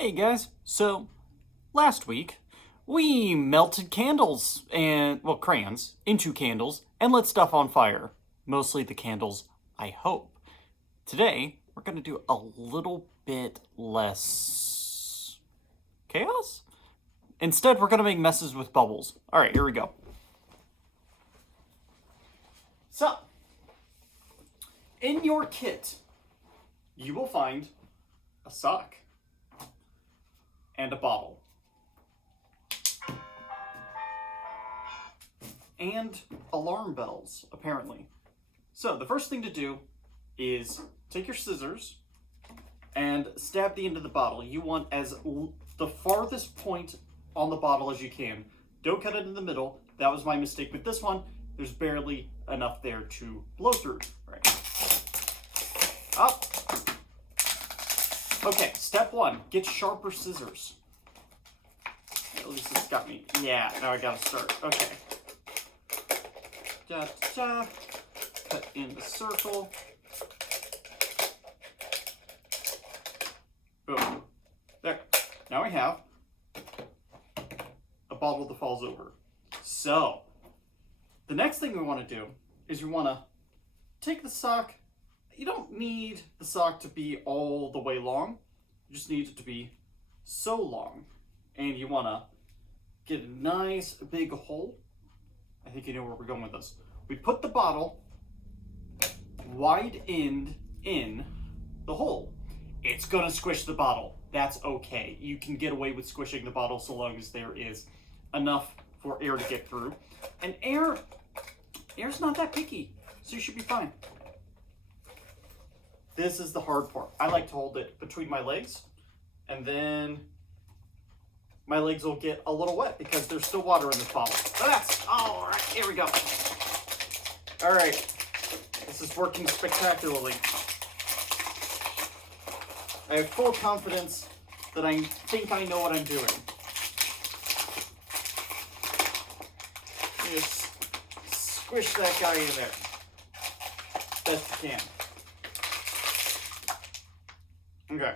Hey guys, so last week we melted candles and, well, crayons into candles and lit stuff on fire. Mostly the candles, I hope. Today we're gonna do a little bit less chaos. Instead, we're gonna make messes with bubbles. All right, here we go. So, in your kit, you will find a sock and a bottle. And alarm bells, apparently. So the first thing to do is take your scissors and stab the end of the bottle. You want the farthest point on the bottle as you can. Don't cut it in the middle. That was my mistake with this one. There's barely enough there to blow through. Right. Up. Okay, step one, get sharper scissors. At least it's got me. Yeah, now I gotta start. Okay. Da, da, da. Cut in the circle. Boom. There. Now we have a bottle that falls over. So, the next thing we want to do is you want to take the sock. You don't need the sock to be all the way long. You just need it to be so long. And you want to get a nice big hole. I think you know where we're going with this. We put the bottle wide end in the hole. It's going to squish the bottle. That's okay. You can get away with squishing the bottle so long as there is enough for air to get through. And air's not that picky, so you should be fine. This is the hard part. I like to hold it between my legs, and then my legs will get a little wet because there's still water in this bottle. That's all right. Here we go. All right. This is working spectacularly. I have full confidence that I think I know what I'm doing. Just squish that guy in there. Best you can. Okay.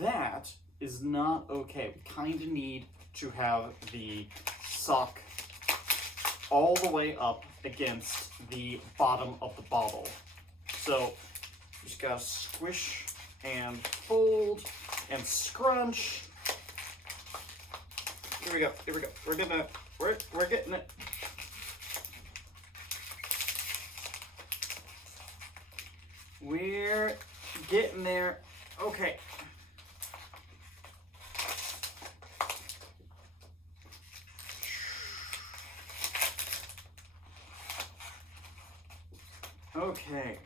That is not okay. We kind of need to have the sock all the way up against the bottom of the bottle. So just gotta squish and fold and scrunch. Here we go. Here we go. We're getting it. We're getting it. We're getting there. Okay. Okay.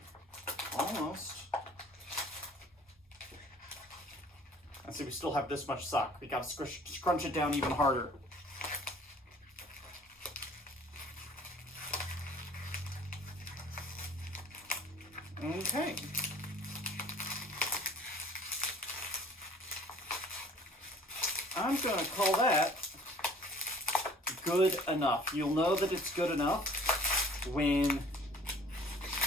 Almost. And see, we still have this much sock. We gotta scrunch it down even harder. Okay. I'm gonna call that good enough. You'll know that it's good enough when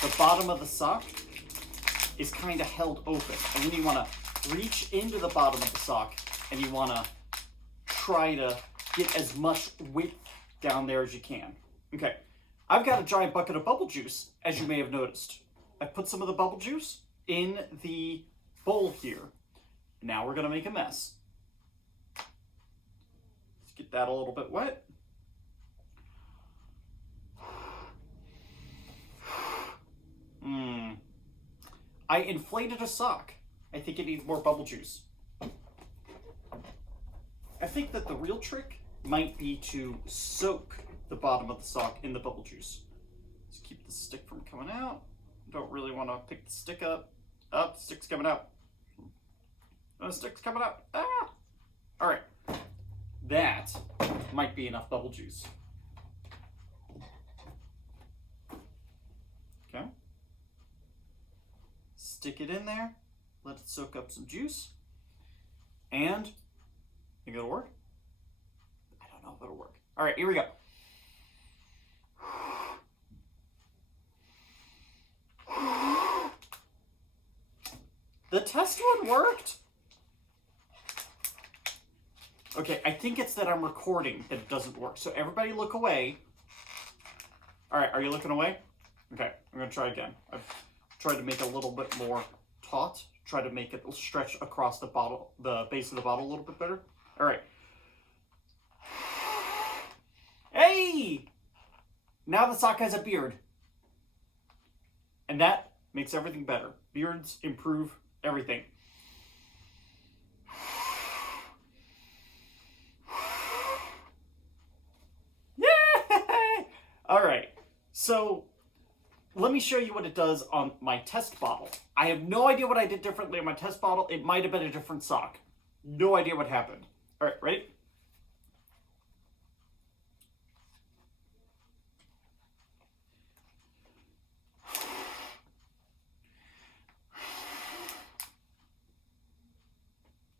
the bottom of the sock is kind of held open. And then you want to reach into the bottom of the sock and you want to try to get as much width down there as you can. Okay, I've got a giant bucket of bubble juice, as you may have noticed. I put some of the bubble juice in the bowl here. Now we're going to make a mess. Let's get that a little bit wet. I inflated a sock. I think it needs more bubble juice. I think that the real trick might be to soak the bottom of the sock in the bubble juice. Let's keep the stick from coming out. Don't really want to pick the stick up. Oh, the stick's coming out. Oh, the stick's coming out. Ah! All right. That might be enough bubble juice. Okay. Stick it in there. Let it soak up some juice. And think it'll work? I don't know if it'll work. All right, here we go. The test one worked. Okay, I think it's that I'm recording that it doesn't work. So everybody look away. All right, are you looking away? Okay, I'm gonna try again. I've tried to make it a little bit more taut. Try to make it stretch across the bottle, the base of the bottle a little bit better. All right. Hey! Now the sock has a beard. And that makes everything better. Beards improve everything. Yay! All right. So let me show you what it does on my test bottle. I have no idea what I did differently on my test bottle. It might have been a different sock. No idea what happened. All right, ready?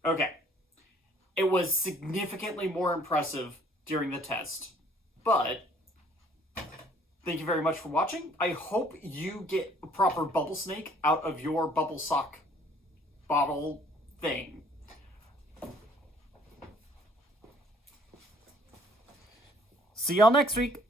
Okay. It was significantly more impressive during the test. But thank you very much for watching. I hope you get a proper bubble snake out of your bubble sock bottle thing. See y'all next week.